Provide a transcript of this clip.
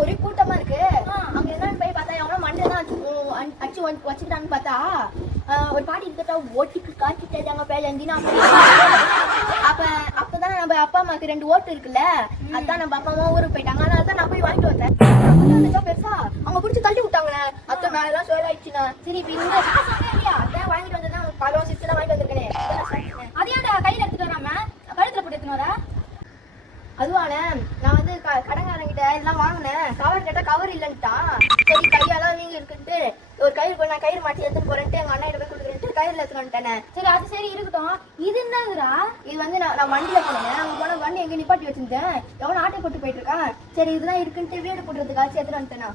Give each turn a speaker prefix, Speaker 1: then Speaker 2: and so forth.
Speaker 1: ஒரே கூட்டமா இருக்கு. அங்க என்னன்னு போய் பார்த்தா எவ்வளவு மண்டல தான் அடிச்சு வச்சுக்கிட்டான்னு பார்த்தா ஒரு பாட்டி இருந்துட்டா ஓட்டிக்கு காட்டிட்டாங்க பேஜந்தினா அப்ப அப்பதான் நம்ம அப்பா அம்மாக்கு ரெண்டு ஓட்டு இருக்குல்ல? அதான் நம்ம அப்பா அம்மா ஊருக்கு போயிட்டாங்க. அதனால தான் நான் போய் வாங்கிட்டு வந்தேன். பெருசா அவங்க பிடிச்சி தள்ளி விட்டாங்களே அத்தை மேலதான் ஆயிடுச்சுண்ணா. சரி இப்ப இந்த காசு இல்லையா அதான் வாங்கிட்டு வந்தேன் பழம் சிப்ஸ் எல்லாம் வாங்கிட்டு வந்திருக்கேன்.
Speaker 2: அதையாண்டா கையில எடுத்துட்டு வராம? கழுத்துல போட்டு எடுத்துன்னு வரா
Speaker 1: அதுவானே நான் வந்து க- கடைக்காரங்கிட்ட இதெல்லாம் வாங்கினேன். கவர் கேட்டா கவர் இல்லைன்ட்டான் சரி கையெல்லாம் நீங்க இருக்குன்ட்டு ஒரு கயிறு போய் நான் கயிறு மாட்டி எடுத்துன்னு போறேன்ட்டு எங்க அண்ணா போய் கொடுக்குறேன்ட்டு கயிறுல எடுத்துன்னு
Speaker 2: சரி அது சரி இருக்கட்டும். இது என்னதுடா
Speaker 1: இது வந்து நான் நான் வண்டியில போனேன். அங்க போன வண்டி எங்க நிப்பாட்டி வச்சிருந்தேன். எவ்வளோ ஆட்டை போட்டு போயிட்டு இருக்கான். சரி இதெல்லாம் இருக்குன்ட்டு வீடு போட்டுறதுக்காக சேர்த்துட்டு வந்துட்டேன்.